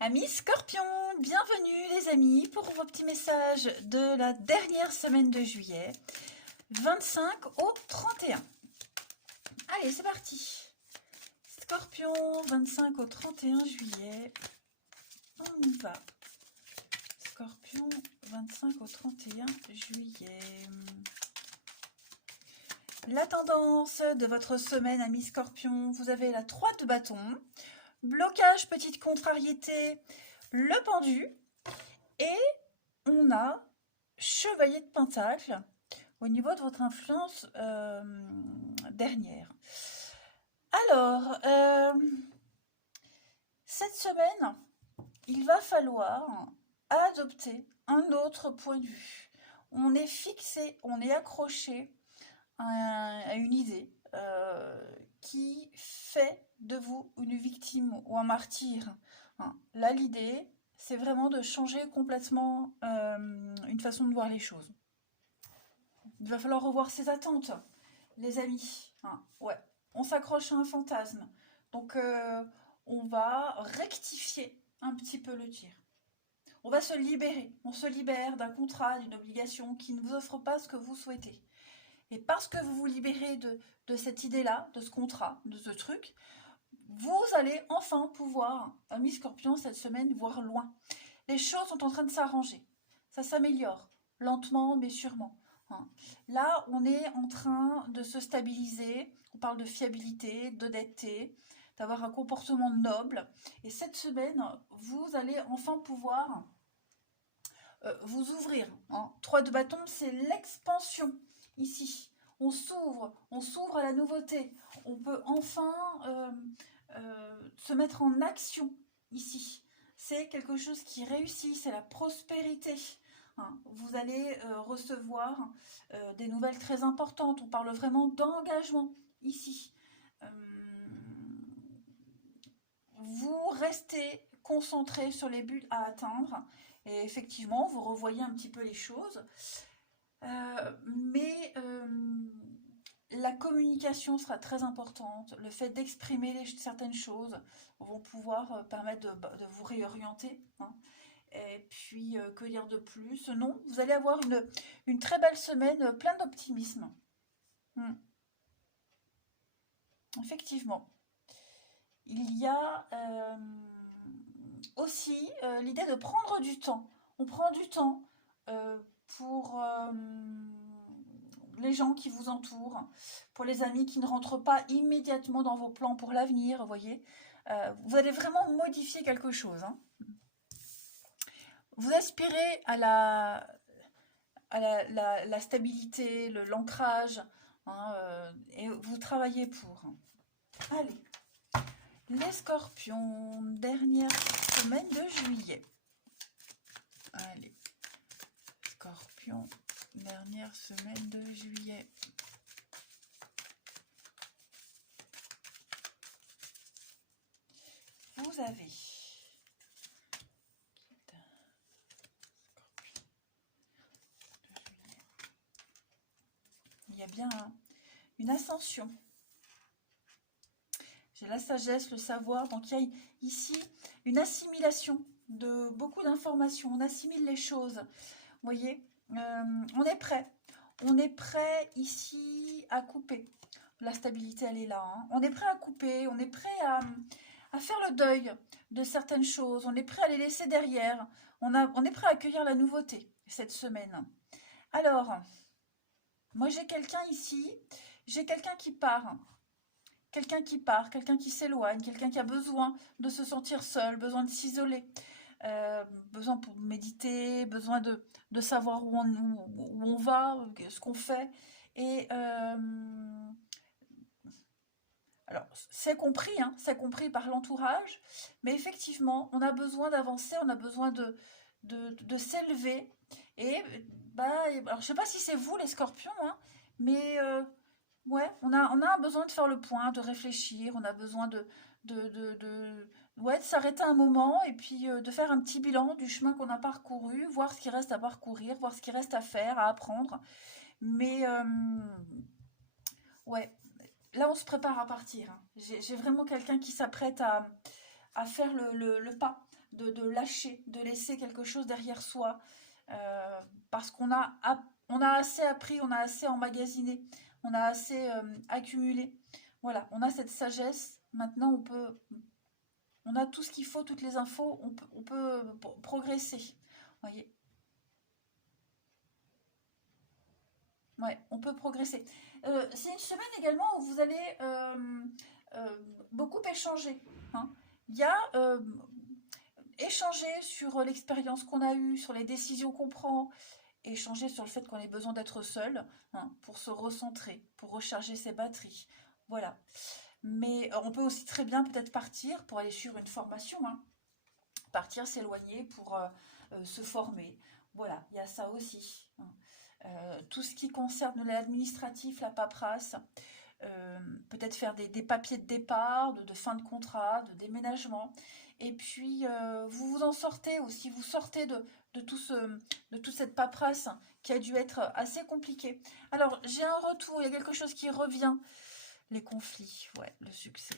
Amis Scorpion, bienvenue les amis pour vos petits messages de la dernière semaine de juillet, 25 au 31. Allez, c'est parti. Scorpion, 25 au 31 juillet. On y va. Scorpion, 25 au 31 juillet. La tendance de votre semaine, amis Scorpion, vous avez la 3 de bâton, blocage, petite contrariété, le pendu, et on a chevalier de pentacle au niveau de votre influence dernière. Alors, cette semaine, il va falloir adopter un autre point de vue. On est fixé, on est accroché à une idée qui fait de vous une victime ou un martyr. Là, l'idée, c'est vraiment de changer complètement une façon de voir les choses. Il va falloir revoir ses attentes, les amis. Ouais, on s'accroche à un fantasme. Donc, on va rectifier un petit peu le tir. On va se libérer. On se libère d'un contrat, d'une obligation qui ne vous offre pas ce que vous souhaitez. Et parce que vous vous libérez de cette idée-là, de ce contrat, de ce truc, vous allez enfin pouvoir, amis Scorpion, cette semaine, voir loin. Les choses sont en train de s'arranger. Ça s'améliore, lentement mais sûrement. Là, on est en train de se stabiliser. On parle de fiabilité, d'honnêteté, d'avoir un comportement noble. Et cette semaine, vous allez enfin pouvoir vous ouvrir. 3 de bâton, c'est l'expansion ici. On s'ouvre à la nouveauté. On peut enfin se mettre en action ici. C'est quelque chose qui réussit, c'est la prospérité. Vous allez recevoir des nouvelles très importantes. On parle vraiment d'engagement ici. Vous restez concentré sur les buts à atteindre et effectivement vous revoyez un petit peu les choses. Mais la communication sera très importante. Le fait d'exprimer certaines choses vont pouvoir permettre de vous réorienter. Et puis, que dire de plus? Non, vous allez avoir une très belle semaine pleine d'optimisme. Hmm. Effectivement. Il y a aussi l'idée de prendre du temps. On prend du temps pour les gens qui vous entourent, pour les amis qui ne rentrent pas immédiatement dans vos plans pour l'avenir, vous voyez. Vous allez vraiment modifier quelque chose. Vous aspirez à la stabilité, l'ancrage, et vous travaillez pour. Allez, les scorpions, dernière semaine de juillet. Allez, scorpion, dernière semaine de juillet. Vous avez il y a bien une ascension. J'ai la sagesse, le savoir. Donc il y a ici une assimilation de beaucoup d'informations. On assimile les choses. Vous voyez, on est prêt. On est prêt ici à couper. La stabilité, elle est là. On est prêt à couper. On est prêt à faire le deuil de certaines choses. On est prêt à les laisser derrière. On est prêt à accueillir la nouveauté cette semaine. Alors, moi j'ai quelqu'un ici. J'ai quelqu'un qui part. Quelqu'un qui s'éloigne, quelqu'un qui a besoin de se sentir seul, besoin de s'isoler, besoin pour méditer, besoin de savoir où on va, ce qu'on fait. Et alors, c'est compris par l'entourage, mais effectivement, on a besoin d'avancer, on a besoin de s'élever. Et bah, alors, je sais pas si c'est vous les scorpions, mais ouais, on a besoin de faire le point, de réfléchir, on a besoin ouais, de s'arrêter un moment et puis de faire un petit bilan du chemin qu'on a parcouru, voir ce qui reste à parcourir, voir ce qui reste à faire, à apprendre. Mais ouais, là on se prépare à partir. J'ai vraiment quelqu'un qui s'apprête à faire le pas de lâcher, de laisser quelque chose derrière soi, parce on a assez appris, on a assez emmagasiné, on a assez accumulé. Voilà, on a cette sagesse. Maintenant, on a tout ce qu'il faut, toutes les infos, on peut progresser. Voyez, ouais, on peut progresser. C'est une semaine également où vous allez beaucoup échanger, hein. Il y a échanger sur l'expérience qu'on a eue, sur les décisions qu'on prend, échanger sur le fait qu'on ait besoin d'être seul, hein, pour se recentrer, pour recharger ses batteries. Voilà. Mais on peut aussi très bien peut-être partir pour aller sur une formation, hein. Partir, s'éloigner pour se former. Voilà, il y a ça aussi, hein. Tout ce qui concerne l'administratif, la paperasse, peut-être faire des papiers de départ, de fin de contrat, de déménagement. Et puis, vous vous en sortez aussi, vous sortez de toute cette paperasse qui a dû être assez compliquée. Alors, j'ai un retour, il y a quelque chose qui revient. Les conflits, ouais, le succès,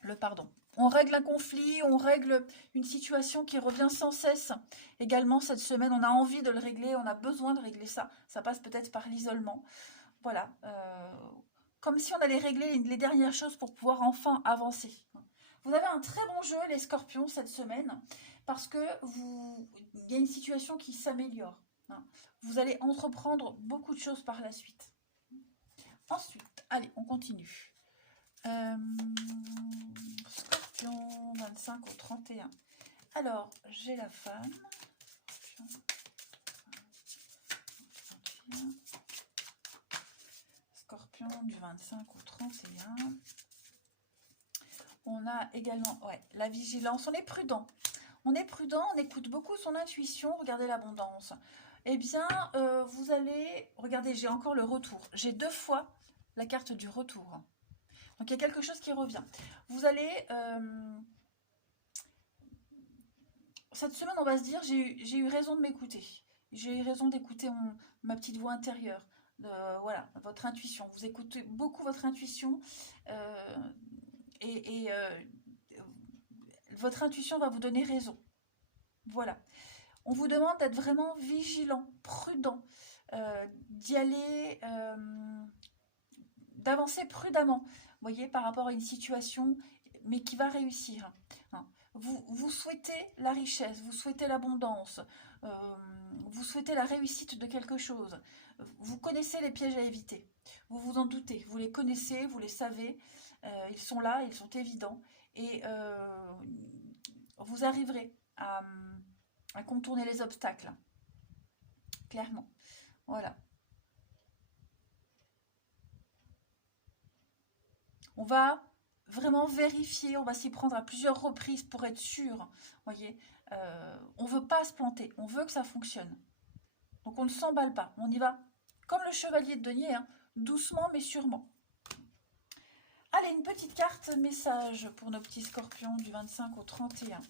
le pardon. On règle un conflit, on règle une situation qui revient sans cesse. Également, cette semaine, on a envie de le régler, on a besoin de régler ça. Ça passe peut-être par l'isolement. Voilà, comme si on allait régler les dernières choses pour pouvoir enfin avancer. Vous avez un très bon jeu, les scorpions, cette semaine, parce que il y a une situation qui s'améliore, hein. Vous allez entreprendre beaucoup de choses par la suite. Ensuite, allez, on continue. Scorpion, 25 au 31. Alors, j'ai la femme. Scorpion, du 25 au 31. On a également, ouais, la vigilance. On est prudent. On est prudent, on écoute beaucoup son intuition. Regardez l'abondance. Eh bien, vous allez... Regardez, j'ai encore le retour. J'ai 2 fois la carte du retour. Donc, il y a quelque chose qui revient. Vous allez... cette semaine, on va se dire, j'ai eu raison de m'écouter. J'ai eu raison d'écouter ma petite voix intérieure. Voilà, votre intuition. Vous écoutez beaucoup votre intuition. Et votre intuition va vous donner raison. Voilà. On vous demande d'être vraiment vigilant, prudent, d'y aller, d'avancer prudemment, vous voyez, par rapport à une situation, mais qui va réussir, hein. Vous souhaitez la richesse, vous souhaitez l'abondance, vous souhaitez la réussite de quelque chose. Vous connaissez les pièges à éviter. Vous vous en doutez, vous les connaissez, vous les savez. Ils sont là, ils sont évidents. Et vous arriverez à contourner les obstacles. Clairement. Voilà. On va vraiment vérifier, on va s'y prendre à plusieurs reprises pour être sûr. Voyez, on ne veut pas se planter, on veut que ça fonctionne. Donc on ne s'emballe pas, on y va comme le chevalier de denier, hein, doucement mais sûrement. Allez, une petite carte message pour nos petits scorpions du 25 au 31.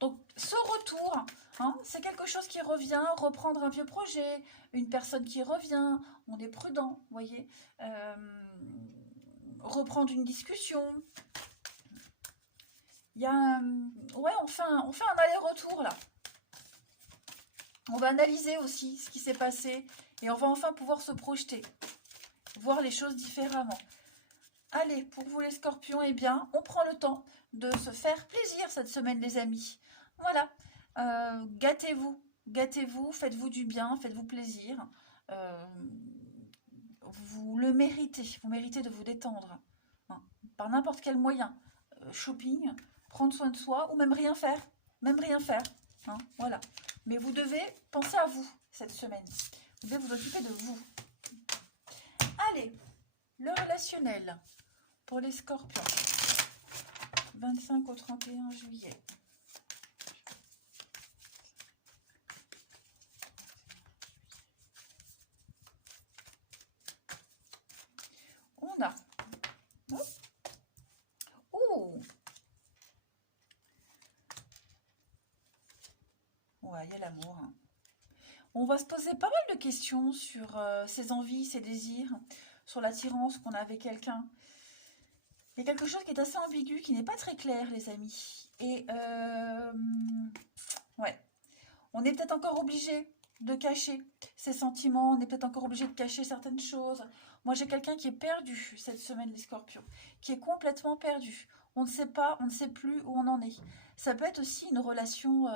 Donc ce retour, hein, c'est quelque chose qui revient, reprendre un vieux projet, une personne qui revient, on est prudent, vous voyez, reprendre une discussion. Il y a ouais, on fait un aller-retour là. On va analyser aussi ce qui s'est passé et on va enfin pouvoir se projeter, voir les choses différemment. Allez, pour vous les scorpions, eh bien, on prend le temps de se faire plaisir cette semaine, les amis. Voilà, gâtez-vous, gâtez-vous, faites-vous du bien, faites-vous plaisir. Vous le méritez, vous méritez de vous détendre, hein, par n'importe quel moyen. Shopping, prendre soin de soi ou même rien faire, hein, voilà. Mais vous devez penser à vous cette semaine. Vous devez vous occuper de vous. Allez, le relationnel pour les scorpions. 25 au 31 juillet. On a... Oh, ouais, il y a l'amour, hein. On va se poser pas mal de questions sur ses envies, ses désirs, sur l'attirance qu'on a avec quelqu'un. Il y a quelque chose qui est assez ambigu, qui n'est pas très clair, les amis. Et ouais, on est peut-être encore obligé de cacher ses sentiments, on est peut-être encore obligé de cacher certaines choses. Moi, j'ai quelqu'un qui est perdu cette semaine, les scorpions, qui est complètement perdu. On ne sait pas, on ne sait plus où on en est. Ça peut être aussi une relation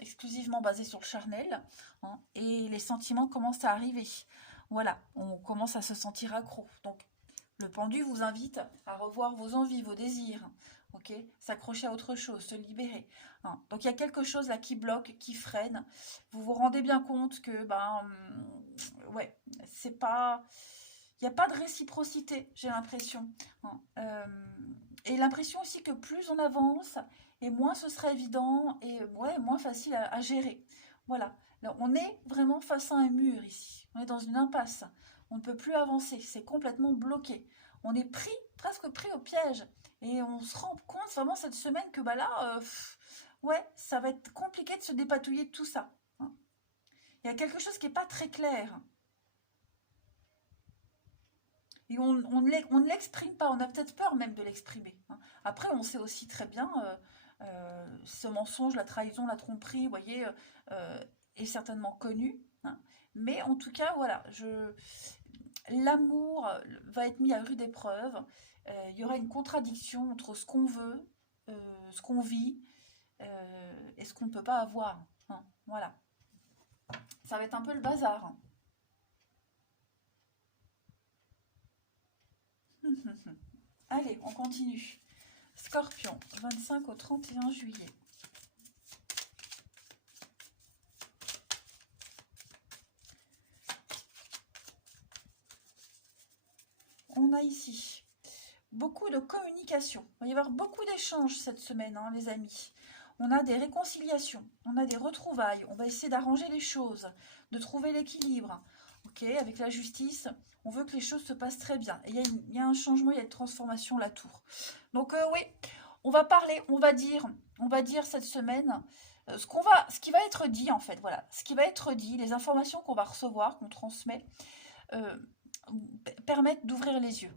exclusivement basée sur le charnel, hein, et les sentiments commencent à arriver. Voilà, on commence à se sentir accro. Donc, le pendu vous invite à revoir vos envies, vos désirs, ok, s'accrocher à autre chose, se libérer, hein. Donc il y a quelque chose là qui bloque, qui freine. Vous vous rendez bien compte que ouais, c'est pas, il n'y a pas de réciprocité, j'ai l'impression, hein. Et l'impression aussi que plus on avance, et moins ce sera évident et ouais, moins facile à gérer. Voilà, là, on est vraiment face à un mur ici. On est dans une impasse. On ne peut plus avancer, c'est complètement bloqué. On est pris, presque pris au piège. Et on se rend compte vraiment cette semaine que ouais, ça va être compliqué de se dépatouiller de tout ça, hein. Il y a quelque chose qui n'est pas très clair. Et on ne l'exprime pas, on a peut-être peur même de l'exprimer, hein. Après, on sait aussi très bien, ce mensonge, la trahison, la tromperie, vous voyez, est certainement connu, hein. Mais en tout cas, voilà, l'amour va être mis à rude épreuve. Il y aura une contradiction entre ce qu'on veut, ce qu'on vit, et ce qu'on ne peut pas avoir, hein. Voilà, ça va être un peu le bazar, hein. Allez, on continue. Scorpion, 25 au 31 juillet. On a ici beaucoup de communication. Il va y avoir beaucoup d'échanges cette semaine, hein, les amis. On a des réconciliations, on a des retrouvailles, on va essayer d'arranger les choses, de trouver l'équilibre. Ok, avec la justice, on veut que les choses se passent très bien. Et il y a un changement, il y a une transformation là tour. Donc oui, on va parler, on va dire cette semaine ce qui va être dit en fait. Voilà, ce qui va être dit, les informations qu'on va recevoir, qu'on transmet, euh, permettent d'ouvrir les yeux.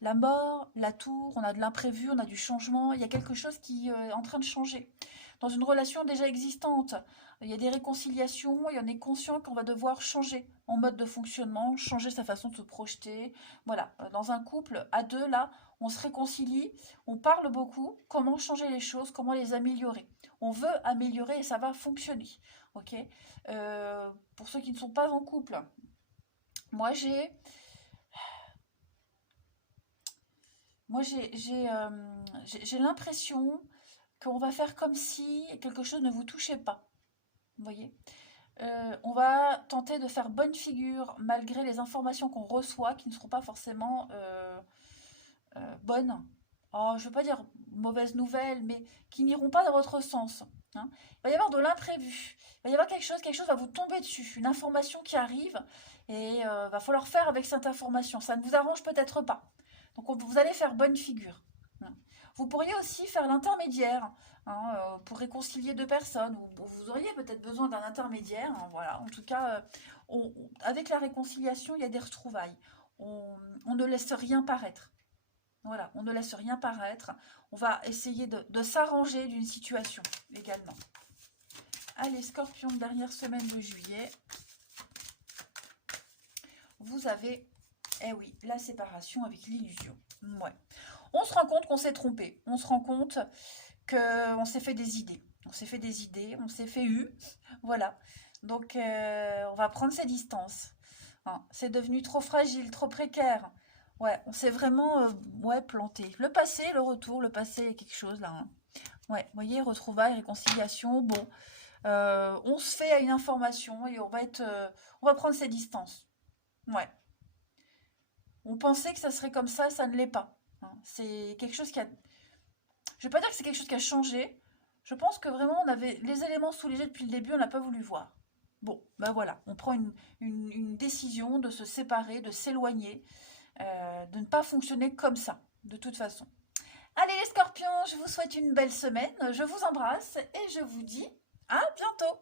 La mort, la tour, on a de l'imprévu, on a du changement, il y a quelque chose qui est en train de changer. Dans une relation déjà existante, il y a des réconciliations, et on est conscient qu'on va devoir changer en mode de fonctionnement, changer sa façon de se projeter. Voilà, dans un couple, à deux, là, on se réconcilie, on parle beaucoup, comment changer les choses, comment les améliorer. On veut améliorer et ça va fonctionner. Ok. Pour ceux qui ne sont pas en couple, moi j'ai l'impression qu'on va faire comme si quelque chose ne vous touchait pas. Vous voyez, on va tenter de faire bonne figure malgré les informations qu'on reçoit qui ne seront pas forcément bonnes. Oh, je ne veux pas dire mauvaises nouvelles, mais qui n'iront pas dans votre sens, hein. Il va y avoir de l'imprévu. Il va y avoir quelque chose va vous tomber dessus, une information qui arrive, et va falloir faire avec cette information. Ça ne vous arrange peut-être pas. Donc vous allez faire bonne figure, hein. Vous pourriez aussi faire l'intermédiaire, hein, pour réconcilier deux personnes. Ou vous auriez peut-être besoin d'un intermédiaire, hein, voilà. En tout cas, avec la réconciliation, il y a des retrouvailles. On ne laisse rien paraître. Voilà, on ne laisse rien paraître. On va essayer de s'arranger d'une situation également. Allez, Scorpion, dernière semaine de juillet. Vous avez, eh oui, la séparation avec l'illusion. Ouais. On se rend compte qu'on s'est trompé. On se rend compte qu'on s'est fait des idées. On s'est fait des idées, on s'est fait Voilà. Donc, on va prendre ses distances, hein. C'est devenu trop fragile, trop précaire. Ouais, on s'est vraiment ouais, planté. Le passé, le retour, le passé est quelque chose là, hein. Ouais, vous voyez, retrouvailles, réconciliation. Bon, on se fait à une information et on va prendre ses distances. Ouais. On pensait que ça serait comme ça ne l'est pas, hein. C'est quelque chose qui a. Je vais pas dire que c'est quelque chose qui a changé. Je pense que vraiment on avait les éléments sous les yeux depuis le début, on n'a pas voulu voir. Bon, ben voilà, on prend une décision de se séparer, de s'éloigner, de ne pas fonctionner comme ça, de toute façon. Allez les scorpions, je vous souhaite une belle semaine, je vous embrasse et je vous dis à bientôt.